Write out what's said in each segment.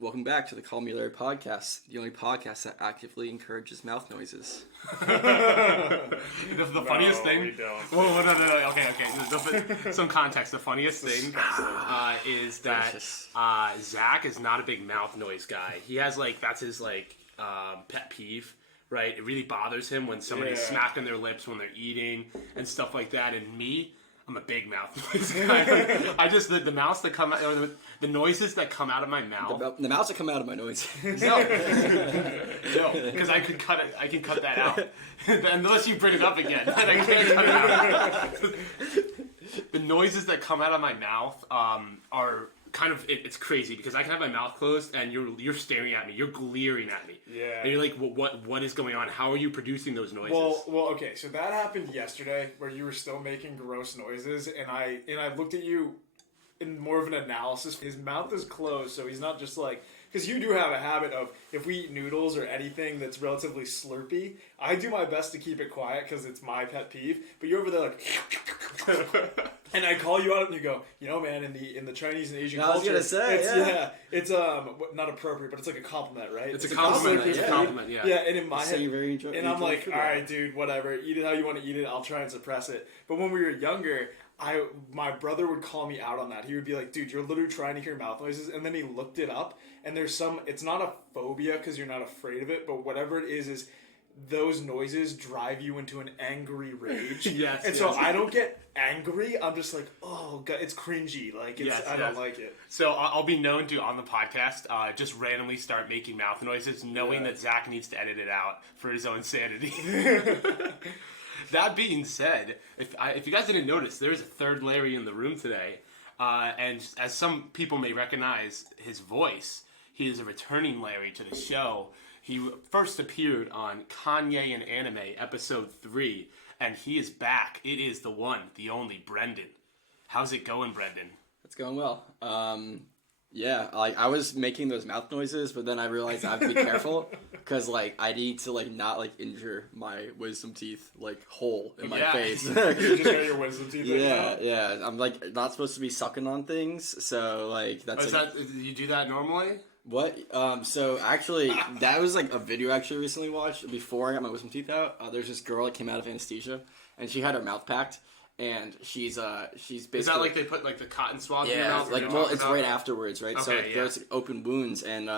Welcome back to the Call Me Larry podcast, the only podcast that actively encourages mouth noises. the funniest thing. We don't. Well, no. Okay. Some context. The funniest thing is that Zach is not a big mouth noise guy. He has that's his pet peeve. Right? It really bothers him when somebody's smacking their lips when they're eating and stuff like that. And me, I'm a big mouth noise guy. I just the mouths that come out, or the noises that come out of my mouth. The mouths that come out of my noise. No, because I can cut it. I can cut that out unless you bring it up again. Then I can't cut it out. The noises that come out of my mouth are kind of it's crazy because I can have my mouth closed and you're staring at me, you're glaring at me, and you're like, what is going on? How are you producing those noises? Well, okay, so that happened yesterday where you were still making gross noises, and I looked at you in more of an analysis. His mouth is closed, so he's not just because you do have a habit of, if we eat noodles or anything that's relatively slurpy, I do my best to keep it quiet because it's my pet peeve. But you're over there and I call you out and you go, man, in the Chinese and Asian culture, I was gonna say, it's not appropriate, but it's like a compliment, right? It's a compliment. It's a compliment. Yeah. Yeah, and in my head, and I'm like, all right, dude, whatever, eat it how you want to eat it. I'll try and suppress it. But when we were younger, my brother would call me out on that. He would be like, dude, you're literally trying to hear mouth noises. And then he looked it up, and it's not a phobia because you're not afraid of it, but whatever it is those noises drive you into an angry rage. So I don't get angry. I'm just like, oh god, it's cringy. I don't like it. So I'll be known to, on the podcast, just randomly start making mouth noises, knowing that Zach needs to edit it out for his own sanity. That being said, if you guys didn't notice, there's a third Larry in the room today. And as some people may recognize his voice, he is a returning Larry to the show. He first appeared on Kanye and Anime, episode 3, and he is back. It is the one, the only Brendan. How's it going, Brendan? It's going well. I was making those mouth noises, but then I realized I have to be careful because I need to not injure my wisdom teeth hole in my face. You just got your wisdom teeth. Yeah. I'm not supposed to be sucking on things, so that's. You do that normally? What? So actually, that was a video I actually recently watched before I got my wisdom teeth out. There's this girl that came out of anesthesia, and she had her mouth packed. And she's basically... Is that they put the cotton swabs in your mouth? It's right afterwards, right? Okay, there's open wounds and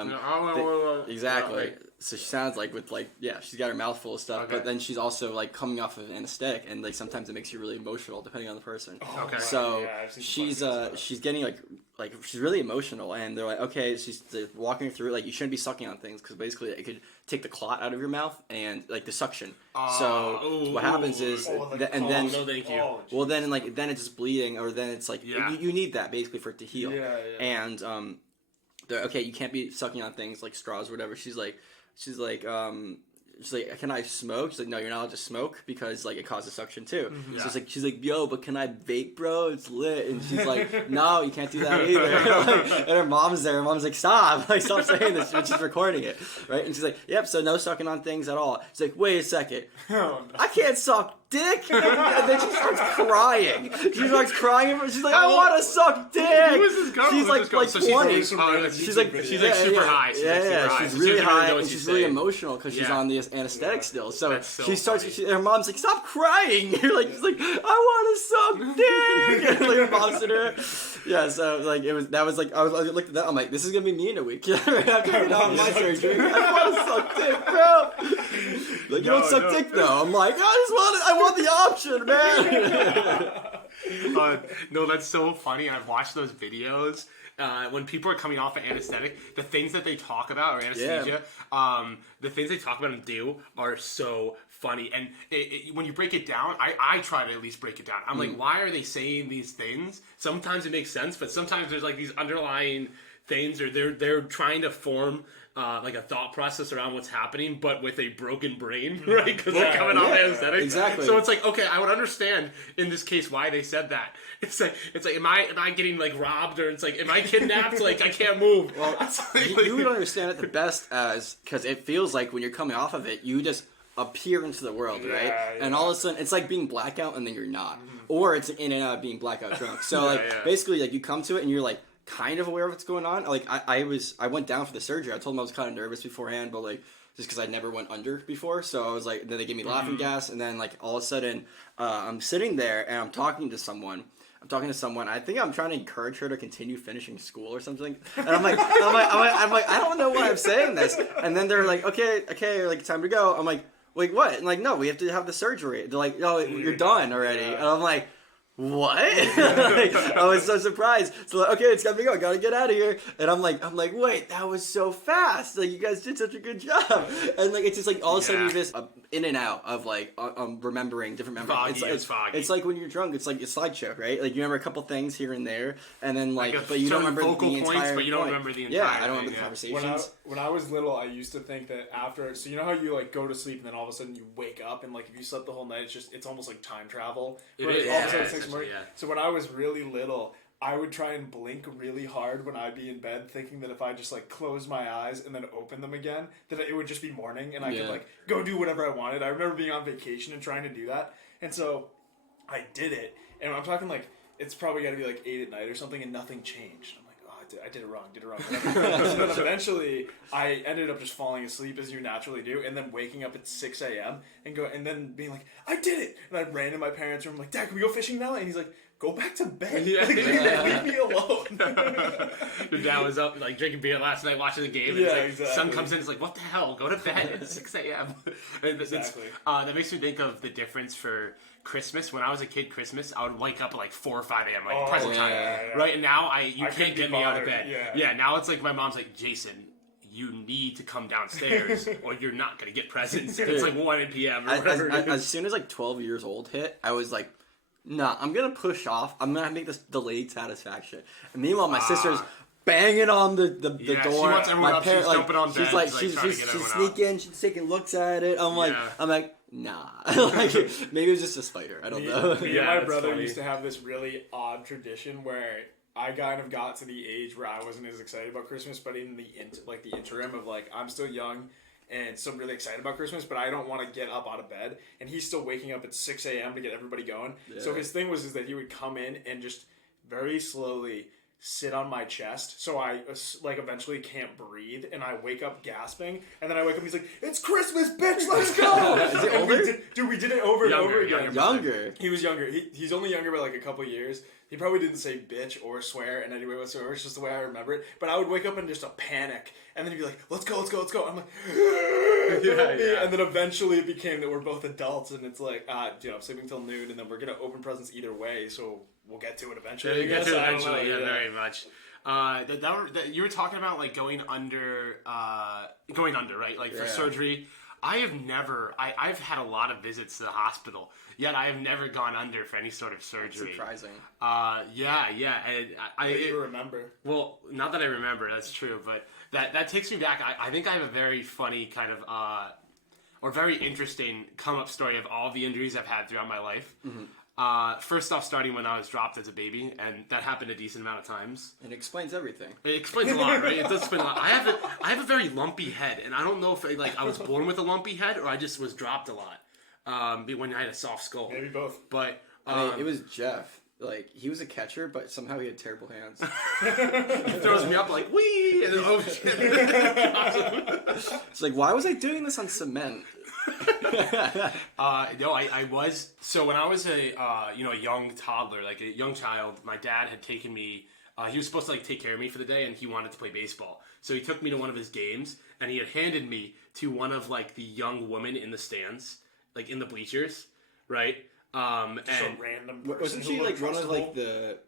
exactly. Okay. So she sounds she's got her mouth full of stuff, but then she's also coming off of an anesthetic, and sometimes it makes you really emotional depending on the person. Okay. So she's getting she's really emotional, and they're okay, they're walking her through you shouldn't be sucking on things because basically it could take the clot out of your mouth and the suction. What happens is no, thank you. Well, then then it's just bleeding, or then it's you need that basically for it to heal. Yeah. And they're okay. You can't be sucking on things like straws or whatever. She's like, can I smoke? She's like, no, you're not allowed to smoke because it causes suction too. Mm-hmm. So she's like, yo, but can I vape, bro? It's lit. And she's like, no, you can't do that either. And her mom's there. Her mom's like, stop saying this. She's recording it, right? And she's like, yep. So no sucking on things at all. She's like, wait a second, I can't suck dick. And then she starts crying. She's like, I want to suck dick. Who is this girl? She's like 20. She's super high. She's really high, and she's really emotional because she's on the anesthetic still. So she starts. Her mom's like, stop crying. She's like, I want to suck dick. And her mom's sitting there. Yeah. So I looked at that. I'm like, this is gonna be me in a week. After my surgery, I want to suck dick, bro. You don't suck dick though. I'm like, I want the option, man. No, that's so funny. I've watched those videos. When people are coming off of anesthetic, the things that they talk about, or anesthesia, the things they talk about and do are so funny. And when you break it down, I try to at least break it down. I'm like, why are they saying these things? Sometimes it makes sense, but sometimes there's these underlying things, or they're trying to form a thought process around what's happening, but with a broken brain, right? Because they're coming off anesthetic. Exactly. So it's okay, I would understand in this case why they said that. It's like, am I getting robbed, or it's am I kidnapped? I can't move. Well, you would understand it the best because it feels like when you're coming off of it, you just appear into the world, right? Yeah. And all of a sudden, it's like being blackout and then you're not, or it's in and out of being blackout drunk. So basically, you come to it and you're like, kind of aware of what's going on. Like I went down for the surgery. I told them I was kind of nervous beforehand, but like just because I never went under before. So I was like, then they gave me laughing gas, and then like all of a sudden, I'm sitting there and I'm talking to someone. I think I'm trying to encourage her to continue finishing school or something. And I'm like, I don't know why I'm saying this. And then they're like, okay, like time to go. I'm like, wait, what? And like, no, we have to have the surgery. They're like, no, you're done already. And I'm like, what? Like, I was so surprised. So like, okay, it's time to go. I gotta get out of here. And I'm like, wait, that was so fast. Like, you guys did such a good job. And like, it's just like all of a sudden you're just in and out of like remembering different memories. It's foggy. It's like when you're drunk. It's like a slideshow, right? Like you remember a couple things here and there, and then like but you don't remember focal the entire points, but you don't point. remember the entire. Yeah, I don't remember the conversations. When I was little, I used to think that after, so you know how you like go to sleep and then all of a sudden you wake up and like if you slept the whole night, it's almost like time travel. It Right? is. All of a sudden it's 6 morning. Yeah. So when I was really little, I would try and blink really hard when I'd be in bed, thinking that if I just like close my eyes and then open them again, that it would just be morning and I could like go do whatever I wanted. I remember being on vacation and trying to do that, and so I did it. And I'm talking like it's probably got to be like 8 at night or something, and nothing changed. I'm like, oh, I did it wrong. So then eventually, I ended up just falling asleep as you naturally do, and then waking up at 6 a.m. and then being like, I did it. And I ran to my parents' room, like, Dad, can we go fishing now? And he's like, go back to bed. Yeah. Leave me alone. Your dad was up like drinking beer last night, watching the game. And exactly. Sun comes in, it's like, what the hell? Go to bed at 6 a.m. Exactly. That makes me think of the difference for Christmas. When I was a kid, Christmas, I would wake up at like 4 or 5 a.m. like present time. Yeah. Right? And now you can't get me out of bed. Yeah. Now it's like my mom's like, Jason, you need to come downstairs or you're not going to get presents. It's like 1 p.m. or whatever. As soon as like 12 years old hit, I was like, nah, I'm going to push off. I'm going to make this delayed satisfaction. And meanwhile, my sister's banging on the door. She wants everyone up. She's jumping on bed. She's sneaking. She's taking looks at it. I'm like, nah. Like, maybe it was just a spider. I don't know. Me and my brother used to have this really odd tradition where I kind of got to the age where I wasn't as excited about Christmas, but in the interim of like I'm still young and still really excited about Christmas, but I don't want to get up out of bed, and he's still waking up at 6 a.m. to get everybody going. Yeah. So his thing was that he would come in and just very slowly sit on my chest, so I like eventually can't breathe, and I wake up gasping, and then I wake up, he's like, "It's Christmas, bitch, let's go!" Is it older? We did it over and over again. Younger. He was younger. He's only younger by like a couple years. He probably didn't say bitch or swear in any way whatsoever. It's just the way I remember it. But I would wake up in just a panic, and then he'd be like, let's go. I'm like, yeah. And then eventually it became that we're both adults, and it's like, I'm sleeping till noon, and then we're going to open presents either way, so we'll get to it eventually. Very much. You were talking about like going under, right? Like for surgery. I've had a lot of visits to the hospital, yet I have never gone under for any sort of surgery. That's surprising. Yeah. And you remember. Well, not that I remember, that's true, but that takes me back. I think I have a very funny kind of, or very interesting come-up story of all the injuries I've had throughout my life. Mm-hmm. First off, starting when I was dropped as a baby, and that happened a decent amount of times. It explains everything. It explains a lot, right? It does explain a lot. I have a very lumpy head, and I don't know if like I was born with a lumpy head or I just was dropped a lot. When I had a soft skull. Maybe both. But it was Jeff. Like, he was a catcher, but somehow he had terrible hands. He throws me up like, wee! And then, oh, shit. It's like, why was I doing this on cement? No, I was. So when I was a young toddler, like a young child, my dad had taken me. He was supposed to like take care of me for the day, and he wanted to play baseball. So he took me to one of his games, and he had handed me to one of like the young women in the stands, like in the bleachers, right? And a random person. Wasn't she like one of like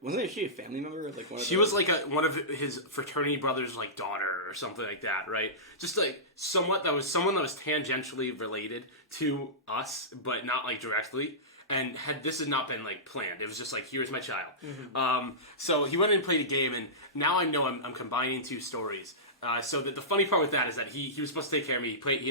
wasn't she a family member? Like one of she was like one of his fraternity brothers' like daughter or something like that, right? Just like someone that was tangentially related to us, but not like directly. And this had not been like planned. It was just like, here's my child. Mm-hmm. So he went in and played a game, and now I know I'm combining two stories. So the funny part with that is that he was supposed to take care of me. He played a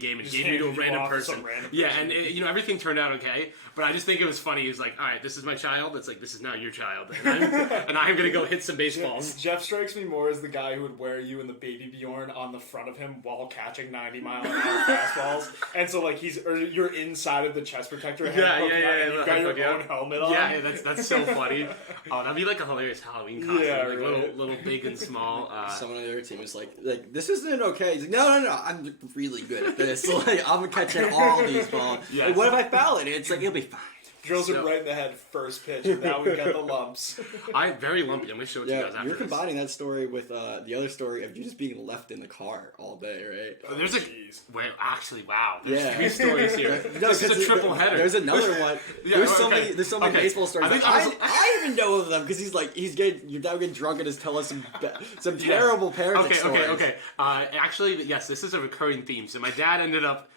game and gave me to a random person. Yeah, and everything turned out okay. But I just think it was funny. He was like, all right, this is my child. It's like, this is now your child. And I'm going to go hit some baseballs. Jeff strikes me more as the guy who would wear you in the Baby Bjorn on the front of him while catching 90-mile-an-hour fastballs. And so, like, you're inside of the chest protector. Yeah. And you've got your own helmet on. Yeah, that's so funny. Oh, that'd be like a hilarious Halloween costume. Yeah, like right. little big and small. Someone on the other team is like, this isn't okay. He's like, no, I'm really good at this. So, like, I'm catching all these balls. Yeah. Like, what if I foul it? It's like, it'll be fine. Drills it right in the head first pitch, and now we've got the lumps. I'm very lumpy. I'm going to show it to you guys after you're combining that story with the other story of you just being left in the car all day, right? There's wow. There's 3 stories here. This is a triple header. There's another one. There's so many baseball stories. I even know of them because your dad getting drunk and is telling some terrible parenting stories. Okay. Actually, yes, this is a recurring theme. So my dad ended up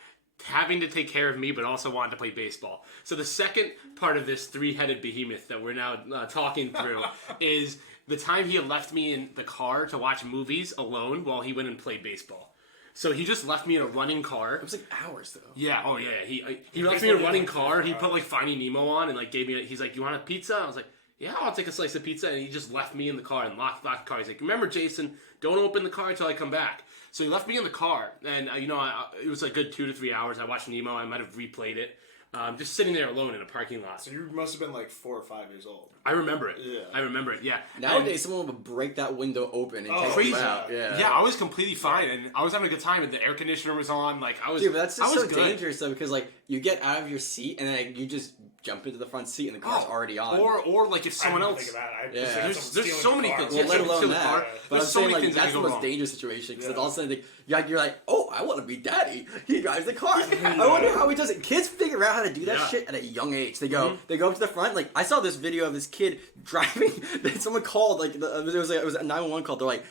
having to take care of me, but also wanted to play baseball. So the second part of this 3-headed behemoth that we're now talking through is the time he had left me in the car to watch movies alone while he went and played baseball. So he just left me in a running car. It was like hours though. Yeah. Oh yeah. He left me in a running car. He put like Finding Nemo on and like gave me. He's like, "You want a pizza?" I was like, "Yeah, I'll take a slice of pizza." And he just left me in the car and locked the car. He's like, "Remember, Jason, don't open the car until I come back." So he left me in the car, and it was a good 2 to 3 hours. I watched Nemo. I might have replayed it. Just sitting there alone in a parking lot. So you must have been like 4 or 5 years old. I remember it. Yeah. I remember it, yeah. Nowadays, someone would break that window open and take you out. Yeah, I was completely fine, and I was having a good time, and the air conditioner was on. Like, I was. Dude, but that's just so good. dangerous, though, because, like, you get out of your seat, and then you just jump into the front seat, and the car's already on. Or like, if someone else... Think of that. There's so many things. Well, let alone that. Car. But I'm saying, like, that's the most dangerous situation, because all of a sudden, you're like, oh, I want to be daddy. He drives the car. I wonder how he does it. Kids figure out how to do that shit at a young age. They go up to the front. Like, I saw this video of this kid driving. Someone called, like, it was a 911 call. They're like,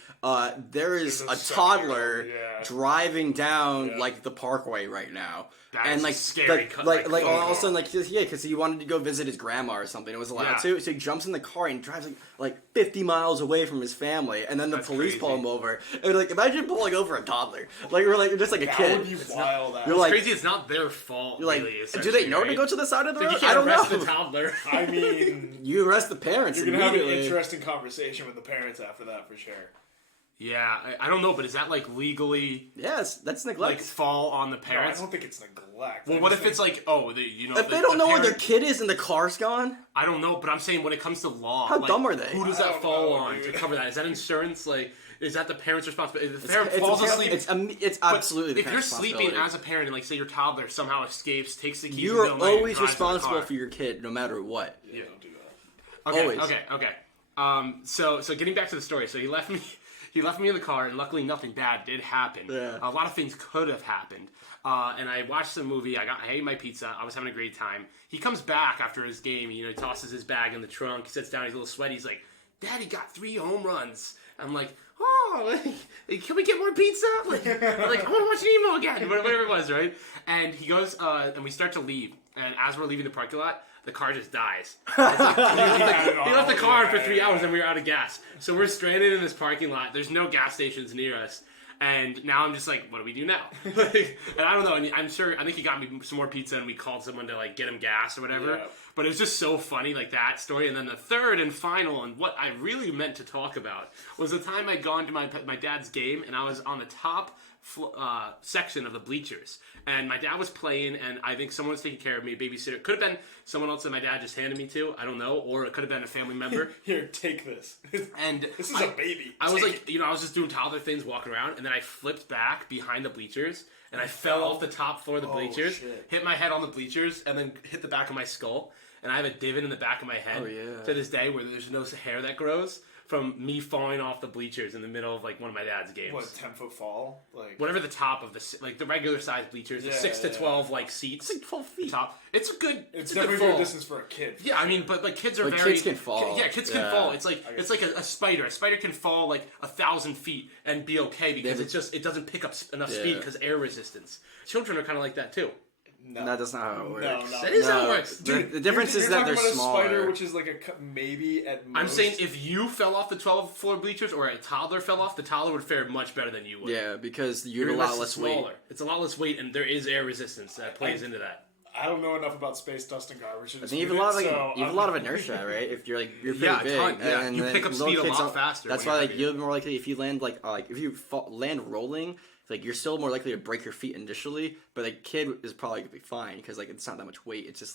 there is a toddler driving down, like, the parkway right now. That is scary. Like all of a sudden, because he wanted to go visit his grandma or something. It was allowed to, so he jumps in the car and drives like 50 miles away from his family, and then the police pull him over. And like, imagine pulling over a toddler. Like you're just like a kid. That would be wild. It's like, crazy. It's not their fault. You're like, really, do they know to go to the side of the road? I don't know. The toddler. I mean, you arrest the parents. You're gonna have an interesting conversation with the parents after that for sure. Yeah, I don't know, but is that like legally? Yes, that's neglect. Like fall on the parents? No, I don't think it's neglect. Well, what if it's like, if they don't know where their kid is and the car's gone? I don't know, but I'm saying when it comes to law, how dumb are they? Who does that fall on to cover that? Is that insurance? Like, is that the parent's responsibility? If the parent falls asleep, it's absolutely. If you're sleeping as a parent and like say your toddler somehow escapes, takes the keys, you are always responsible for your kid, no matter what. Yeah, don't do that. Okay. So getting back to the story, so he left me. He left me in the car, and luckily nothing bad did happen. Yeah. A lot of things could have happened. And I watched the movie. I ate my pizza. I was having a great time. He comes back after his game. He tosses his bag in the trunk. He sits down. He's a little sweaty. He's like, "Daddy got 3 home runs." I'm like, "Oh, can we get more pizza?" Like I want to watch Nemo again. Whatever it was, right? And he goes, and we start to leave. And as we're leaving the parking lot, the car just dies. He left the car for 3 hours and we were out of gas. So we're stranded in this parking lot. There's no gas stations near us. And now I'm just like, what do we do now? And I don't know. And I think he got me some more pizza and we called someone to like get him gas or whatever. Yeah. But it was just so funny, like that story. And then the third and final, and what I really meant to talk about, was the time I'd gone to my dad's game and I was on the top section of the bleachers. And my dad was playing, and I think someone was taking care of me, a babysitter. It could have been someone else that my dad just handed me to. I don't know. Or it could have been a family member. Here, take this. And this is a baby. I was like, I was just doing toddler things, walking around, and then I flipped back behind the bleachers, and I fell off the top floor of the bleachers, hit my head on the bleachers, and then hit the back of my skull. And I have a divot in the back of my head to this day where there's no hair that grows from me falling off the bleachers in the middle of like one of my dad's games. What, 10-foot fall? Like whatever the top of the regular size bleachers, the 6 to 12 like seats. It's like 12 feet. Top. It's a good. It's definitely a good distance for a kid. Yeah, I mean, but kids are kids can fall. Kids can fall. It's like a spider. A spider can fall like 1,000 feet and be okay because it doesn't pick up enough speed because air resistance. Children are kind of like that too. No. That's not how it works. No. That is how it works. The difference is that they're talking about smaller. A spider, which is like a maybe at most. I'm saying if you fell off the 12th floor bleachers or a toddler fell off, the toddler would fare much better than you would. Yeah, because you're a lot less weight. It's a lot less weight, and there is air resistance that plays into that. I don't know enough about space dust and garbage. I think you have a lot of inertia, right? If you're pretty big, and you pick up speed a lot faster. That's why you're more likely if you land if you land rolling, you're still more likely to break your feet initially. But a kid is probably gonna be fine because it's not that much weight. It's just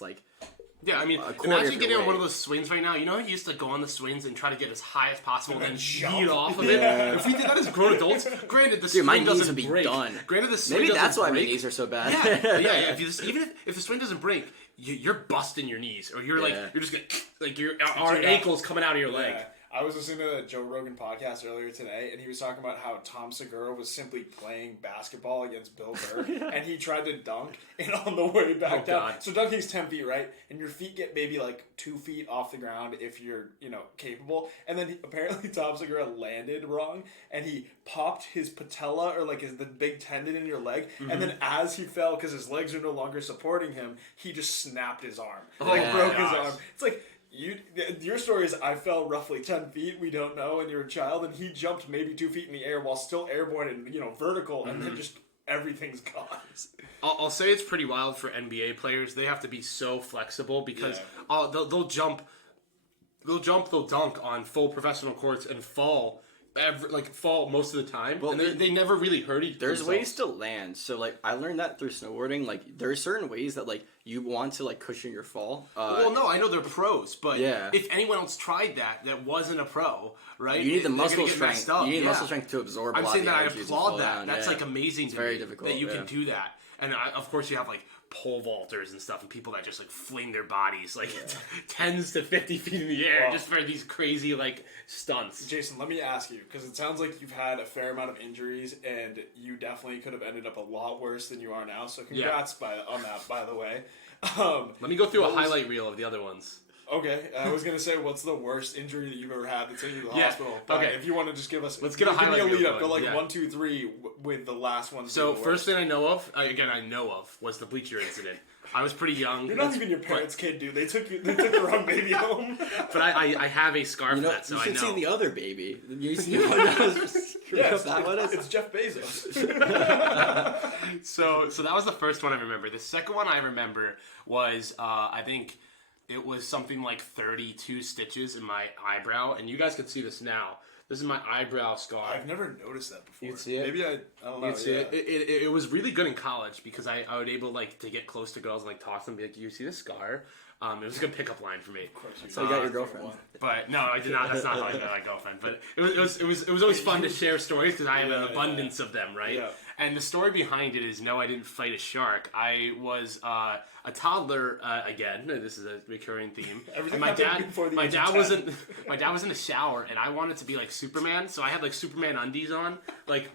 yeah, I mean, imagine getting on one of those swings right now. You know, you used to go on the swings and try to get as high as possible, and then yeet off of it. If we did that as grown adults, granted, the swing doesn't break. Done. Granted, the swing maybe doesn't that's why break. my knees are so bad. Yeah. Even if the swing doesn't break, you're busting your knees, or you're you're just our ankles coming out of your leg. I was listening to a Joe Rogan podcast earlier today, and he was talking about how Tom Segura was simply playing basketball against Bill Burr, and he tried to dunk, and on the way back down, so dunking's 10 feet, right? And your feet get maybe 2 feet off the ground if you're, capable. And then apparently Tom Segura landed wrong, and he popped his patella, or the big tendon in your leg, and then as he fell, because his legs are no longer supporting him, he just snapped his arm. Broke his arm. It's your story is I fell roughly 10 feet, we don't know, and you're a child, and he jumped maybe 2 feet in the air while still airborne and, vertical, and then just everything's gone. I'll say it's pretty wild for NBA players. They have to be so flexible because they'll jump, they'll dunk on full professional courts and fall most of the time. Well, and they never really hurt each other. There's ways to land. So I learned that through snowboarding. There are certain ways that you want to cushion your fall. Well, no, I know they're pros, but if anyone else tried that wasn't a pro, right? You need the muscle strength. You need muscle strength to absorb. I'm saying that I applaud applaud that. That's amazing. It's very difficult that you can do that. And of course you have pole vaulters and stuff, and people that just fling their bodies 10s to 50 feet in the air just for these crazy stunts. Jason, let me ask you, because it sounds like you've had a fair amount of injuries, and you definitely could have ended up a lot worse than you are now. So congrats on that, by the way. Let me go through a highlight reel of the other ones. Okay, I was gonna say, what's the worst injury that you've ever had that's taken you to the hospital? But if you want to just give us, let's get a highlight reel. Give me a lead up. Go 1, 2, 3 with the last one. So first thing I know of, was the bleacher incident. I was pretty young. You're not even your parents' kid, dude. They took the wrong baby home. But I have a scar for that, so I know. You should see the other baby. You see it's Jeff Bezos. So that was the first one I remember. The second one I remember was I think it was something like 32 stitches in my eyebrow, and you guys can see this now. This is my eyebrow scar. I've never noticed that before. You'd see it? Maybe I don't know. You'd see it. It was really good in college because I was able to get close to girls and talk to them and be like, you see this scar? It was a good pickup line for me. Of course so you got your girlfriend. But no, I did not. That's not how I got my girlfriend. But it was always fun to share stories because I have an abundance of them, right? Yeah. And the story behind it is, no, I didn't fight a shark. I was a toddler again. This is a recurring theme. And my dad was in the shower, and I wanted to be like Superman, so I had Superman undies on,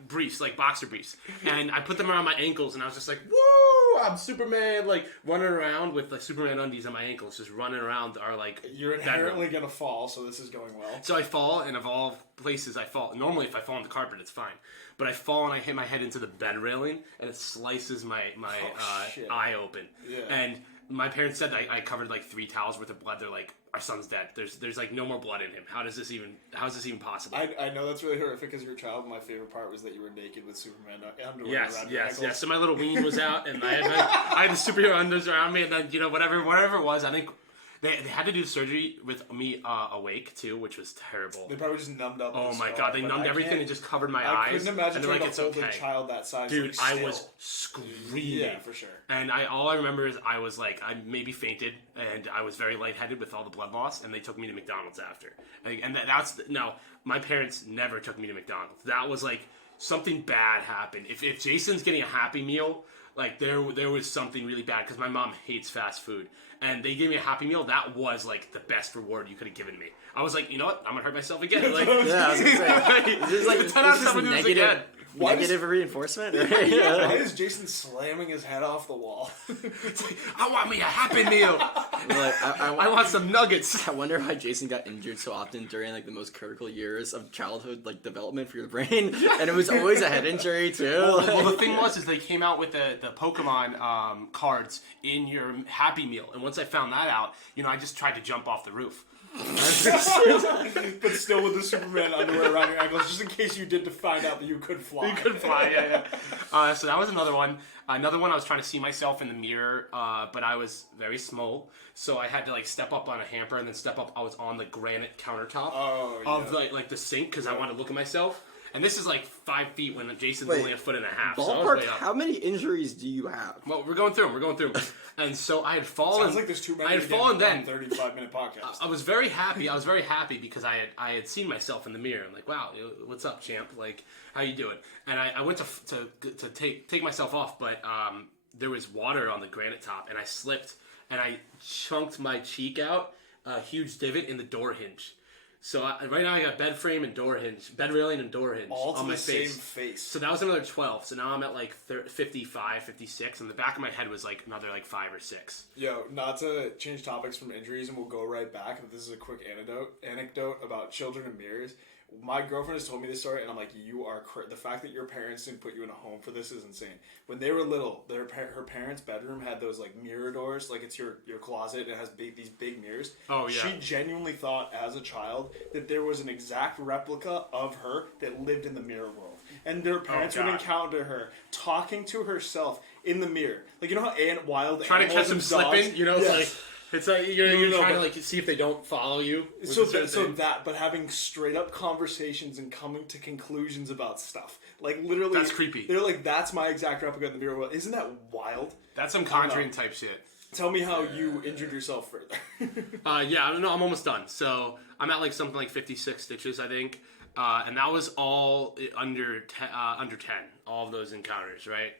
briefs, boxer briefs, and I put them around my ankles, and I was just woo, I'm Superman, running around with Superman undies on my ankles, just running around our You're inherently gonna fall, so this is going well. So I fall, and of all places I fall. Normally, if I fall on the carpet, it's fine. But I fall and I hit my head into the bed railing, and it slices my eye open. Yeah. And my parents said I covered 3 towels worth of blood. They're like, our son's dead. There's no more blood in him. How is this even possible? I know that's really horrific as your child. My favorite part was that you were naked with Superman underwear around your ankles. Yes. So my little ween was out, and I had the superhero undies around me, and then whatever it was, I think. They had to do surgery with me awake too, which was terrible. They probably just numbed up. Oh my god, they numbed everything and just covered my eyes. I couldn't imagine trying to hold okay. a child that size. Dude, I was screaming. Yeah, for sure. And all I remember is I was I maybe fainted, and I was very lightheaded with all the blood loss, and they took me to McDonald's after. And my parents never took me to McDonald's. That was something bad happened. If Jason's getting a Happy Meal, there was something really bad because my mom hates fast food. And they gave me a Happy Meal. That was the best reward you could have given me. I was like, you know what? I'm gonna hurt myself again. Yeah, I was gonna say, this is 10 out of 7 negative. negative reinforcement? Why is Jason slamming his head off the wall? It's like, I want me a Happy Meal. I want some nuggets. I wonder why Jason got injured so often during like the most critical years of childhood like development for your brain, and it was always a head injury too. Well, the thing was, is they came out with the Pokemon cards in your Happy Meal, and once I found that out, I just tried to jump off the roof. But still with the Superman underwear around your ankles, just in case you did to find out that you could fly. You could fly, yeah. So that was another one. Another one, I was trying to see myself in the mirror, but I was very small, so I had to like step up on a hamper and then step up. I was on the granite countertop of like the sink because I wanted to look at myself. And this is like 5 feet when Jason's only a foot and a half. Ballpark, so how many injuries do you have? Well, we're going through them. And so I had fallen. Sounds like there's too many. I had fallen then. 35-minute podcast. I was very happy. Because I had seen myself in the mirror. I'm like, wow, what's up, champ? Like, how you doing? And I went to take myself off, but there was water on the granite top, and I slipped, and I chunked my cheek out, a huge divot in the door hinge. So right now I got bed railing and door hinge all on my same face. face. So that was another 12. So now I'm at like 55, 56, and the back of my head was like another like 5 or 6. Yo, not to change topics from injuries, and we'll go right back. But this is a quick anecdote about children and mirrors. My girlfriend has told me this story, and I'm like, you are the fact that your parents didn't put you in a home for this is insane. When they were little, her parents' bedroom had those like mirror doors, like it's your closet, and it has these big mirrors. Oh yeah. She genuinely thought as a child that there was an exact replica of her that lived in the mirror world, and their parents would encounter her talking to herself in the mirror, like how wild trying to catch them slipping, Yes. It's like you're trying to like see if they don't follow you. But having straight up conversations and coming to conclusions about stuff, like literally, that's creepy. They're like, that's my exact replica in the mirror world. Isn't that wild? That's some Conjuring type shit. Tell me how you injured yourself further. Yeah, I don't know. I'm almost done. So I'm at like something like 56 stitches, I think, and that was all under 10. All of those encounters, right?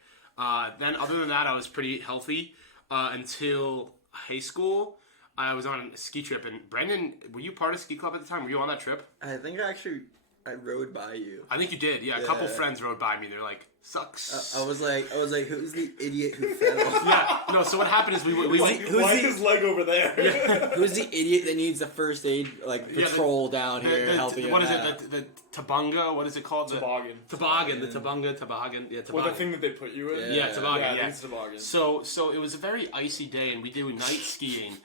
Then other than that, I was pretty healthy until high school. I was on a ski trip, and Brendan, were you part of ski club at the time? Were you on that trip? I think I rode by you. I think you did. Yeah, a couple friends rode by me. They're like, sucks. I was like, who's the idiot who fell? Yeah. No. So what happened is we why is his leg over there? Yeah. Who's the idiot that needs the first aid patrol down here helping you? What is it? The tabunga? What is it called? Toboggan. Toboggan. The toboggan. Yeah, toboggan. Well, the thing that they put you in. Yeah, toboggan. Yeah. It's toboggan. So it was a very icy day, and we did night skiing.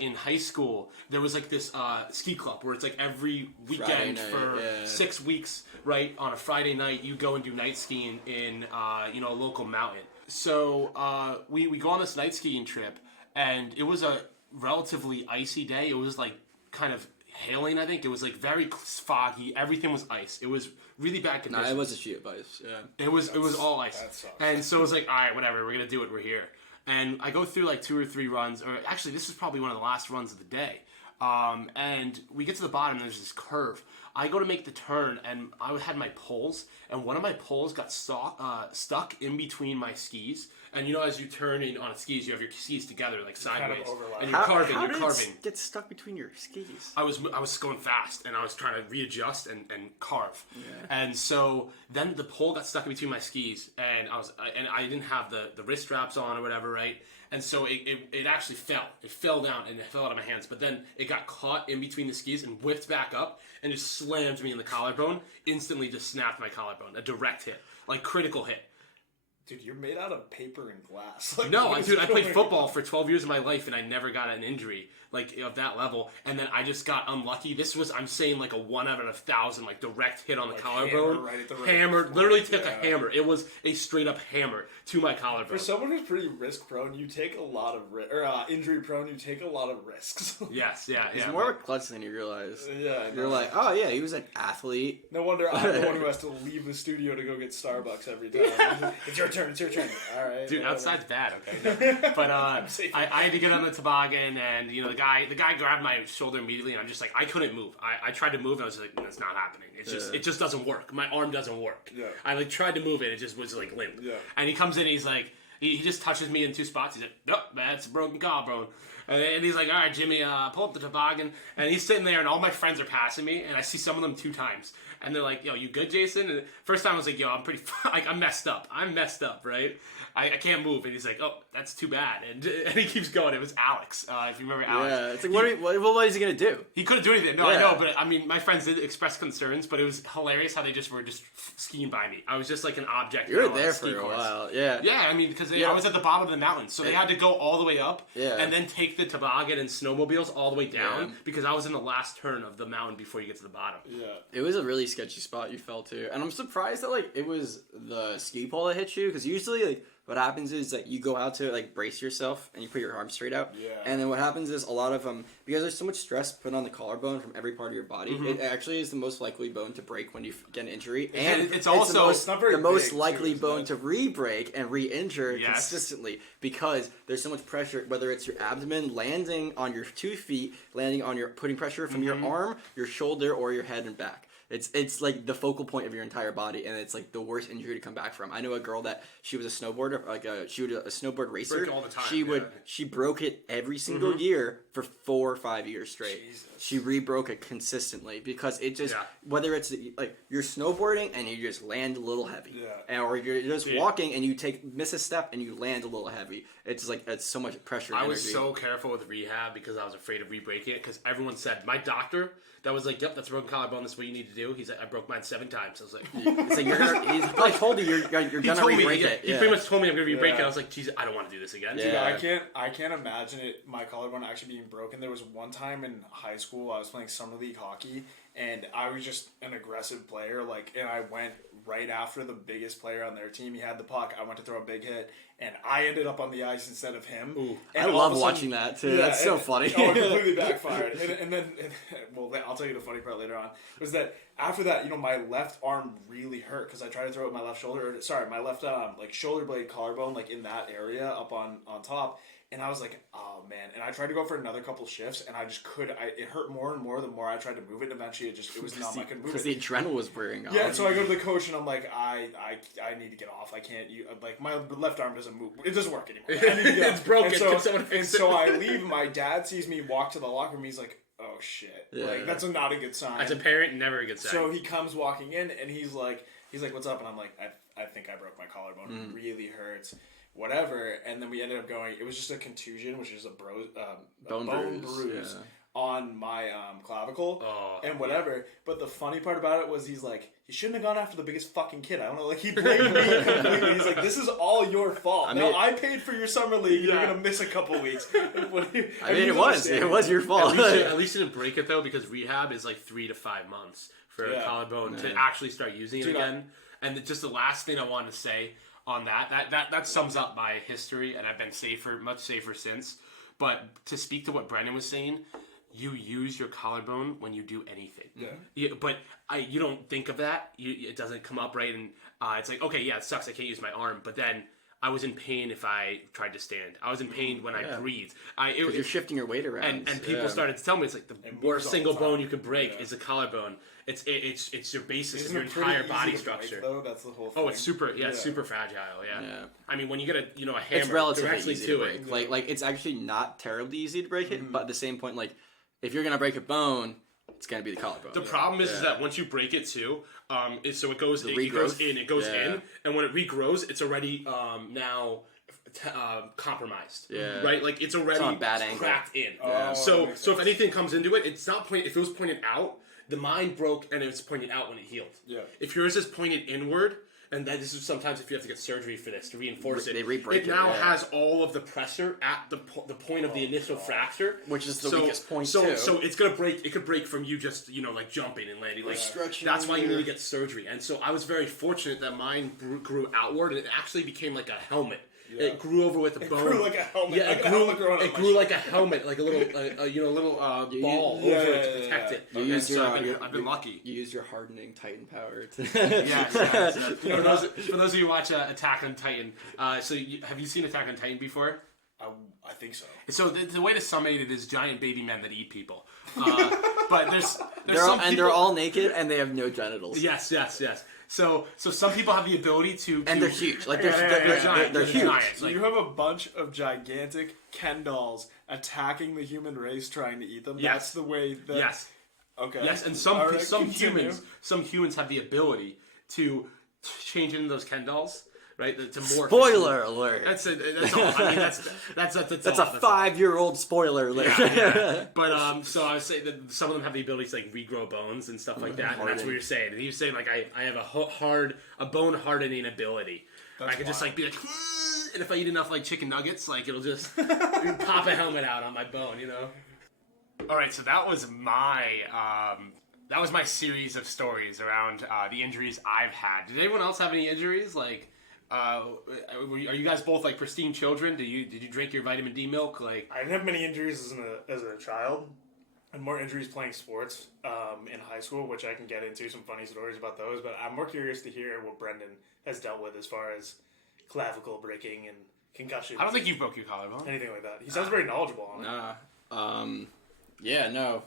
In high school, there was like this ski club where it's like every weekend for 6 weeks, right? On a Friday night, you go and do night skiing in a local mountain. So we go on this night skiing trip, and it was a relatively icy day. It was like kind of hailing, I think. It was like very foggy. Everything was ice. It was really bad conditions. It was a sheet of ice. Yeah. It was all ice. That sucks. And so it was like, all right, whatever. We're gonna do it. We're here. And I go through like 2 or 3 runs, or actually this was probably one of the last runs of the day. And we get to the bottom, and there's this curve. I go to make the turn, and I had my poles, and one of my poles got stuck in between my skis. And as you're turning on skis, you have your skis together like sideways, and you're carving. How did it get stuck between your skis? I was going fast, and I was trying to readjust and carve. Yeah. And so then the pole got stuck in between my skis, and I didn't have the wrist straps on or whatever, right? And so it actually fell. It fell down, and it fell out of my hands. But then it got caught in between the skis and whipped back up and just slammed me in the collarbone. Instantly just snapped my collarbone. A direct hit. Like, critical hit. Dude, you're made out of paper and glass. No, I played football for 12 years of my life, and I never got an injury of that level. And then I just got unlucky. This was, I'm saying, like a 1 out of 1,000, like direct hit on the collarbone. Hammer, literally took a hammer. It was a straight up hammer to my collarbone. For someone who's pretty risk prone, you take a lot of injury prone. You take a lot of risks. Yes, yeah. It's more of a klutz than you realize. Yeah, you're like, oh yeah, he was an athlete. No wonder I'm the one who has to leave the studio to go get Starbucks every time. It's your turn. All right, dude. Outside's bad. Okay, no. But I had to get on the toboggan, and the guy grabbed my shoulder immediately, and I'm just like, I couldn't move. I tried to move, and I was like, it's not happening. It just doesn't work. My arm doesn't work. Yeah. I tried to move it. It just was like limp. Yeah. And he comes in, and he's like, he just touches me in 2 spots. He's like, nope, that's a broken collarbone. And he's like, all right, Jimmy, pull up the toboggan. And he's sitting there, and all my friends are passing me, and I see some of them 2 times. And they're like, yo, you good, Jason? And first time I was like, yo, I'm pretty, like, I'm messed up, right? I can't move. And he's like, oh, that's too bad. And he keeps going. It was Alex, if you remember Alex. Yeah, it's like, what is he going to do? He couldn't do anything. No, I know, but I mean, my friends did express concerns, but it was hilarious how they just were just skiing by me. I was just like an object. You were there for a while, yeah. Yeah, I mean, because I was at the bottom of the mountain, so they had to go all the way up and then take the toboggan and snowmobiles all the way down because I was in the last turn of the mountain before you get to the bottom. Yeah. It was a really sketchy spot you fell to, and I'm surprised that like it was the ski pole that hit you, because usually like what happens is that you go out to like brace yourself and you put your arms straight out, and then what happens is a lot of because there's so much stress put on the collarbone from every part of your body, it actually is the most likely bone to break when you get an injury, and it's also the most likely bone to re-break and re-injure consistently, because there's so much pressure, whether it's your abdomen landing on your 2 feet, putting pressure from your arm, your shoulder, or your head and back. It's like the focal point of your entire body, and it's like the worst injury to come back from. I know a girl that she was a snowboarder, she was a snowboard racer. Break all the time, She broke it every single year for 4 or 5 years straight. Jesus. She re-broke it consistently because it just whether it's like you're snowboarding and you just land a little heavy, or you're just walking and you miss a step and you land a little heavy. It's like it's so much pressure. I was so careful with rehab because I was afraid of re-breaking it, because everyone said, my doctor that was like, yep, that's a broken collarbone, that's what you need to do. He's like, I broke mine 7 times. I was like, it's like he's probably told you you're gonna re-break it. He pretty much told me I'm gonna re-break it. I was like, Jesus, I don't want to do this again. Dude, I can't imagine my collarbone actually being broken. There was one time in high school I was playing summer league hockey, and I was just an aggressive player, and I went right after the biggest player on their team. He had the puck. I went to throw a big hit, and I ended up on the ice instead of him. Ooh, I love watching that too. Yeah, that's so funny. Oh, it completely backfired. And then, I'll tell you the funny part later on, was that after that, my left arm really hurt because I tried to throw it with my left shoulder. My left shoulder blade collarbone, like in that area up on top. And I was like, oh man. And I tried to go for another couple shifts, and I just it hurt more and more the more I tried to move it. And eventually it was numb. I couldn't move it. Because the adrenaline was wearing off. Yeah, so I go to the coach and I'm like, I need to get off. I can't, my left arm doesn't move. It doesn't work anymore. I need to get It's broken. So I leave. My dad sees me walk to the locker room. He's like, oh shit. Yeah. That's not a good sign. As a parent, never a good sign. So he comes walking in and he's like, what's up? And I'm like, I think I broke my collarbone. It really hurts. Whatever, and then we ended up going. It was just a contusion, which is a bone bruise on my clavicle, and whatever. But the funny part about it was, he's like, you shouldn't have gone after the biggest fucking kid. I don't know, like he blamed me completely. He's like, this is all your fault. I paid for your summer league. You're gonna miss a couple weeks. It was your fault. At least you didn't break it though, because rehab is like 3 to 5 months for a collarbone to actually start using it again. And just the last thing I wanted to say on that sums up my history, and I've been much safer since. But to speak to what Brendan was saying, you use your collarbone when you do anything. But you don't think of that. It doesn't come up right, and it's like, okay, yeah, it sucks. I can't use my arm, but then I was in pain if I tried to stand. I was in pain when I breathed. Because you're shifting your weight around. And people started to tell me it's like the worst single bone you could break is a collarbone. It's your basis of your entire body structure. Break, though? That's the whole thing. Oh, it's super. It's super fragile. Yeah. I mean, when you get a hammer, it's relatively directly easy to break. it. Like it's actually not terribly easy to break it, but at the same point, like if you're gonna break a bone, it's gonna be the collarbone. The problem is that once you break it too, it goes in, and when it regrows, it's already now compromised. Yeah. Right? Like it's already cracked in. So if anything comes into it, it's not pointed. If it was pointed out, the mine broke and it's pointed out when it healed. Yeah. If yours is pointed inward, and then this is sometimes if you have to get surgery for this to reinforce it, they re-break it now has all of the pressure at the point of the initial fracture, which is the weakest point. So it's gonna break. It could break from you just like jumping and landing. Like that's why you need to get surgery. And so I was very fortunate that mine grew outward and it actually became like a helmet. Yeah. It grew over with a bone. It grew like a helmet. Yeah, it grew like a helmet, like a little ball over it to protect it. I've been lucky. You use your hardening Titan power. Yes. For those of you who watch Attack on Titan, have you seen Attack on Titan before? I think so. So the way to summate it is giant baby men that eat people. But they're all naked and they have no genitals. Yes. So some people have the ability to And they're huge. Like, Yeah, they're huge. giant. So Like, you have a bunch of gigantic Ken dolls attacking the human race, trying to eat them. Yes. That's the way that. yes. Okay. Yes, and All right, continue. some humans have the ability to change into those Ken dolls, right? To morph. Spoiler alert. That's all. I mean, that's That's all. a 5-year-old spoiler alert. Yeah. But so I would say that some of them have the ability to like regrow bones and stuff like that, and that's what you're saying. And he was saying like I have a bone hardening ability. I could just like be like, and if I eat enough like chicken nuggets, like it'll just pop a helmet out on my bone, you know. All right, so that was my series of stories around the injuries I've had. Did anyone else have any injuries? Like, are you guys both like pristine children? Did you drink your vitamin D milk? Like, I didn't have many injuries as a child, and more injuries playing sports in high school, which I can get into some funny stories about those. But I'm more curious to hear what Brendan has dealt with as far as clavicle breaking and concussions. I don't think you broke your collarbone. anything like that. He sounds very knowledgeable on it. Nah. Yeah, no.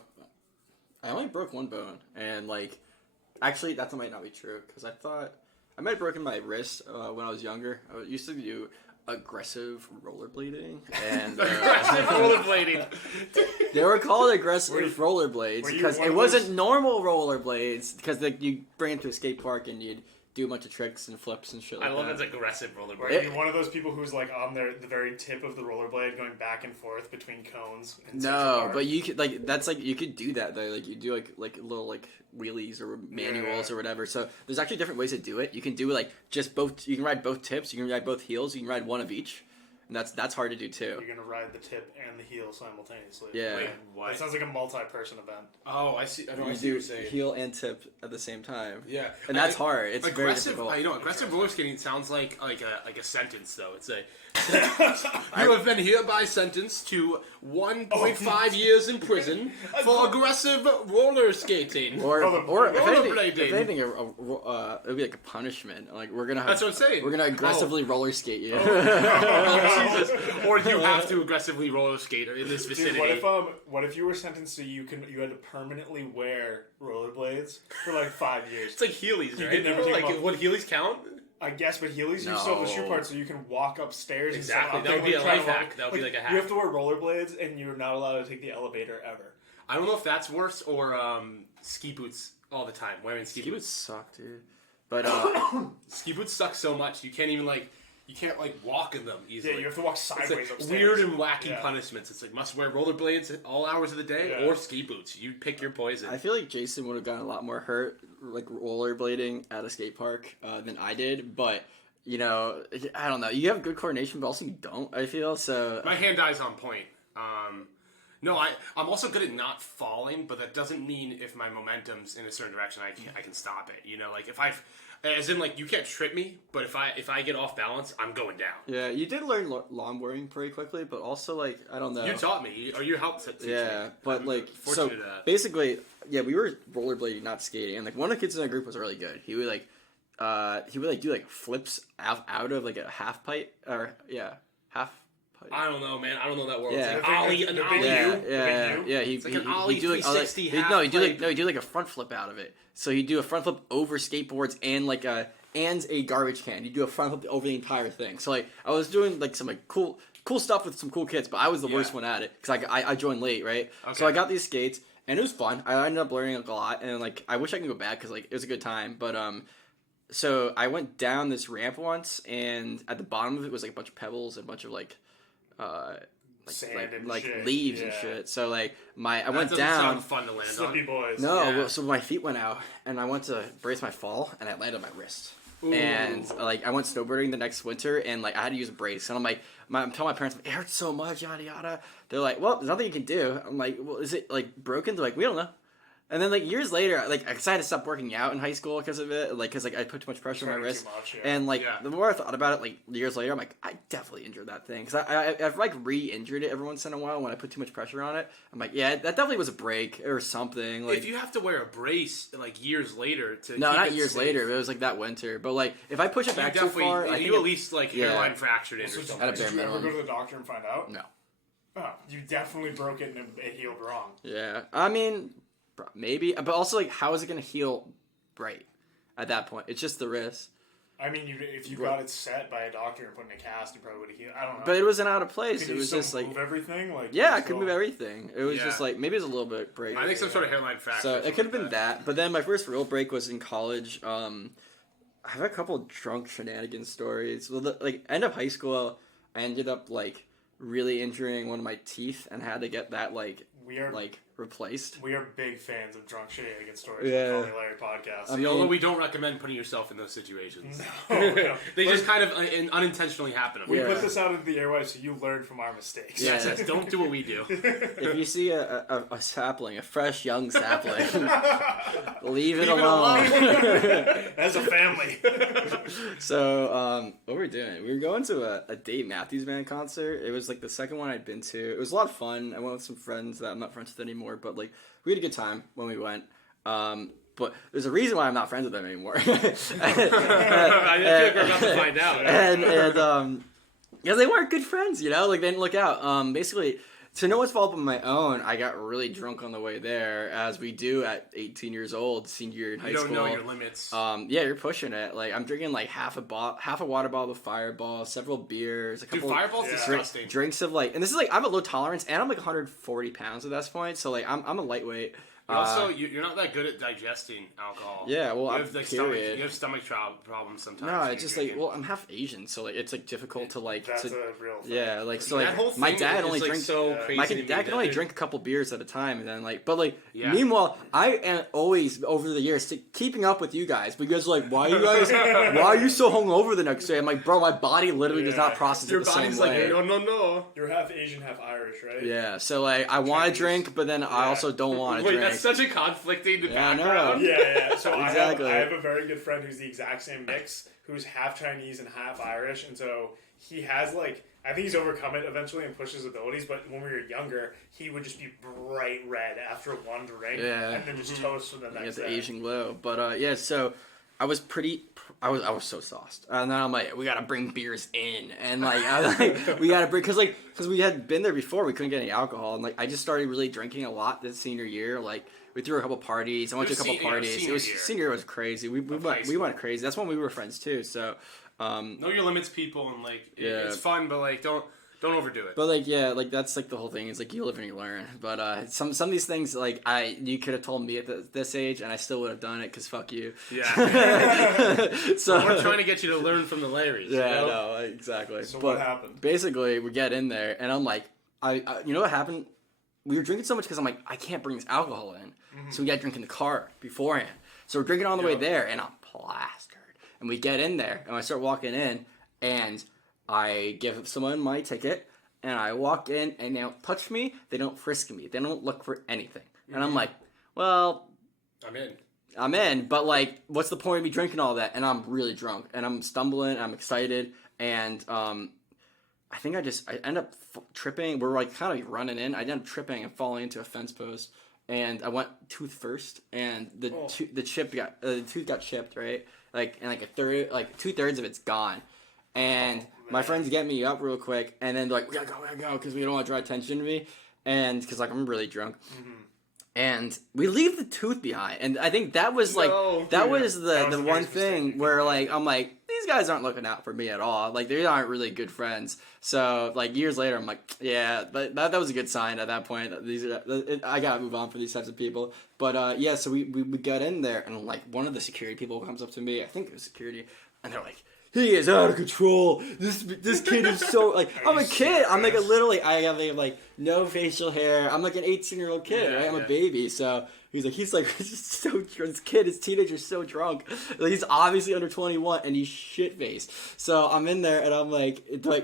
I only broke one bone, and like, actually, that might not be true because I thought I might have broken my wrist when I was younger. I used to do aggressive rollerblading, and Aggressive rollerblading. they were called aggressive rollerblades were you because one it of wasn't those- normal rollerblades because you bring it to a skate park and you'd do a bunch of tricks and flips and shit like I love that. that's aggressive Or rollerblading. you're one of those people who's like on the very tip of the rollerblade, going back and forth between cones. In Central No, Park. but you could that's you could do that though. Like you do like little like wheelies or manuals or whatever. So there's actually different ways to do it. You can do like just both. You can ride both tips. You can ride both heels. You can ride one of each, and that's hard to do too. You're gonna ride the tip and the heel simultaneously. Yeah. Wait, what? That sounds like a multi-person event. Oh, I see. I know. I You see what do you're saying. heel and tip at the same time. Yeah, and that's hard. It's very aggressive. difficult. Aggressive roller skating sounds like a sentence though. It's a you have been hereby sentenced to 1.5 years in prison for aggressive roller skating. Or if rollerblading. anything, it would be like a punishment. Like we're gonna have, That's what I'm saying. We're gonna aggressively roller skate you. Oh, Jesus. Or you have to aggressively roller skate in this vicinity. Dude, what if you were sentenced to you had to permanently wear rollerblades for like 5 years? It's like Heelys, You right? can never take them Like, off. would Heelys count? I guess, but Heelys you still have the shoe No. part, so you can walk upstairs. Exactly. And That would be a trying life to hack. That would be like a hack. You have to wear rollerblades, and you're not allowed to take the elevator ever. I don't know if that's worse or ski boots all the time. Wearing ski Ski boots. boots suck, dude. But Ski boots suck so much. You can't even walk in them easily. Yeah, you have to walk It's sideways like upstairs. weird and wacky Yeah. punishments. It's like must wear rollerblades at all hours of the day Yeah. or ski boots. You pick your poison. I feel like Jason would have gotten a lot more hurt, like rollerblading at a skate park, than I did. But you know, I don't know. You have good coordination, but also you don't. I feel so. My hand-eye's on point. No, I'm also good at not falling, but that doesn't mean if my momentum's in a certain direction, I can stop it. You know, like if as in like you can't trip me, but if I get off balance, I'm going down. Yeah, you did learn longboarding pretty quickly, but also like I don't know. You taught me, or you helped teach me. Yeah, but I'm like fortunate so to that. basically, yeah, we were rollerblading, not skating, and like one of the kids in our group was really good. He would do like flips out of like a half pipe or half pipe. I don't know, man. I don't know that world. Yeah. It's like ollie, The an big ollie. U? Yeah. Big He It's like an ollie he'd do like 360 he half he'd do pipe. like a front flip out of it. So he'd do a front flip over skateboards and like a garbage can. He'd do a front flip over the entire thing. So like I was doing like some like cool stuff with some cool kids, but I was the worst one at it because I joined late, right? Okay. So I got these skates and it was fun. I ended up learning a lot and like I wish I could go back because like it was a good time, but so I went down this ramp once and at the bottom of it was like a bunch of pebbles and a bunch of Sand and like shit. leaves and Yeah. shit. So like I That went doesn't down. sound fun to land Slippy on. boys. No, Yeah. well, so my feet went out, and I went to brace my fall, and I landed on my wrist. Ooh. And like I went snowboarding the next winter, and like I had to use a brace, and I'm telling my parents it hurts so much, yada yada. They're like, well, there's nothing you can do. I'm like, well, is it like broken? They're like, we don't know. And then like years later, like I decided to stop working out in high school because of it, like because like I put too much pressure on my Training wrist. too much, yeah. And like Yeah. the more I thought about it, like years later, I'm like, I definitely injured that thing because I've like re-injured it every once in a while when I put too much pressure on it. I'm like, yeah, that definitely was a break or something. Like If you have to wear a brace like years later to no, keep not it years safe, later. It was like that winter. But like if I push it you back too definitely far, I you think at least like hairline fractured it or So something. At a bare did you ever minimum. go to the doctor and find out? no. Oh, you definitely broke it and it healed wrong. Yeah, I mean, maybe, but also like, how is it gonna heal right? at that point. It's just the wrist. I mean, if you got it set by a doctor and put in a cast, you probably would have healed. I don't know. But it wasn't out of place. Could it was just like move everything. Like yeah, I could move everything. It was just like maybe it was a little bit break. I think some sort of hairline fracture. So it could have been that. But then my first real break was in college. I have a couple drunk shenanigans stories. Well, like end of high school, I ended up like really injuring one of my teeth and had to get that like replaced. We are big fans of drunk shenanigans stories. Yeah. On the Larry podcast. Although we don't recommend putting yourself in those situations. No. They just kind of unintentionally happen. We put this out into the airwaves so you learn from our mistakes. Yes, don't do what we do. If you see a sapling, a fresh young sapling, leave it alone. As a family. So, what were we doing? We were going to a Dave Matthews Band concert. It was like the second one I'd been to. It was a lot of fun. I went with some friends that I'm not friends with anymore, but like we had a good time when we went. But there's a reason why I'm not friends with them anymore. I feel like we're about to find out. And because they weren't good friends, you know, like they didn't look out. Basically, to no one's fault but my own, I got really drunk on the way there, as we do at 18 years old, senior year in high school. You don't know your limits. Yeah, you're pushing it. Like I'm drinking like half a water bottle of Fireball, several beers, a couple. Dude, Fireball's disgusting. Drinks of like, and this is like I have a low tolerance, and I'm like 140 pounds at this point, so like I'm a lightweight. Also, you're not that good at digesting alcohol. Yeah, well, you have like stomach problems sometimes. No, it's just like, well, I'm half Asian, so like it's like difficult to like. That's a real thing. Yeah, like so like my dad only drinks. My dad can only drink a couple beers at a time, and then like, but like, meanwhile, I am always over the years keeping up with you guys. But you guys are like, why are you so hungover the next day? I'm like, bro, my body literally does not process it the same way. No. You're half Asian, half Irish, right? Yeah, so like I want to drink, but then I also don't want to drink. That's such a conflicting background. Yeah. So exactly. I have a very good friend who's the exact same mix, who's half Chinese and half Irish, and so he has like, I think he's overcome it eventually and pushed his abilities, but when we were younger, he would just be bright red after one drink, and then just toast for the next day. The Asian glow. But so I was so sauced, and then I'm like, we gotta bring beers in, and like we gotta bring, because we had been there before, we couldn't get any alcohol, and like I just started really drinking a lot this senior year. Like we threw a couple parties, I went to a couple parties. Senior year was crazy. We went crazy. That's when we were friends too. So know your limits, people, and like it's fun, but like don't overdo it. But like that's like the whole thing is like you live and you learn. But some of these things like you could have told me at this age and I still would have done it because fuck you. Yeah. So we're trying to get you to learn from the Larrys. Yeah, you know? No, exactly. So what happened? Basically, we get in there and I'm like, I you know what happened? We were drinking so much because I'm like, I can't bring this alcohol in, so we got to drink in the car beforehand. So we're drinking on the way there and I'm plastered. And we get in there and I start walking in and I give someone my ticket, and I walk in, and they don't touch me, they don't frisk me, they don't look for anything. And I'm like, well... I'm in, but like, what's the point of me drinking all that? And I'm really drunk, and I'm stumbling, I'm excited, and I think I end up tripping, we're like kind of running in, I end up tripping and falling into a fence post, and I went tooth first, and the tooth got chipped, right? Like, and like 2/3 of it's gone. And my friends get me up real quick, and then they're like, we gotta go, because we don't want to draw attention to me, and because like I'm really drunk. And we leave the tooth behind, and I think that was like the one thing where like I'm like, these guys aren't looking out for me at all. Like they aren't really good friends. So like years later, I'm like, yeah, but that was a good sign at that point. I gotta move on for these types of people. But so we got in there, and like one of the security people comes up to me. I think it was security, and they're like, he is out of control. This kid is so like, I'm a kid. I'm like literally I have like no facial hair. I'm like an 18-year-old kid, right? I'm a baby. So he's like so drunk. This kid, his teenager's so drunk. Like, he's obviously under 21 and he's shit faced. So I'm in there and I'm like,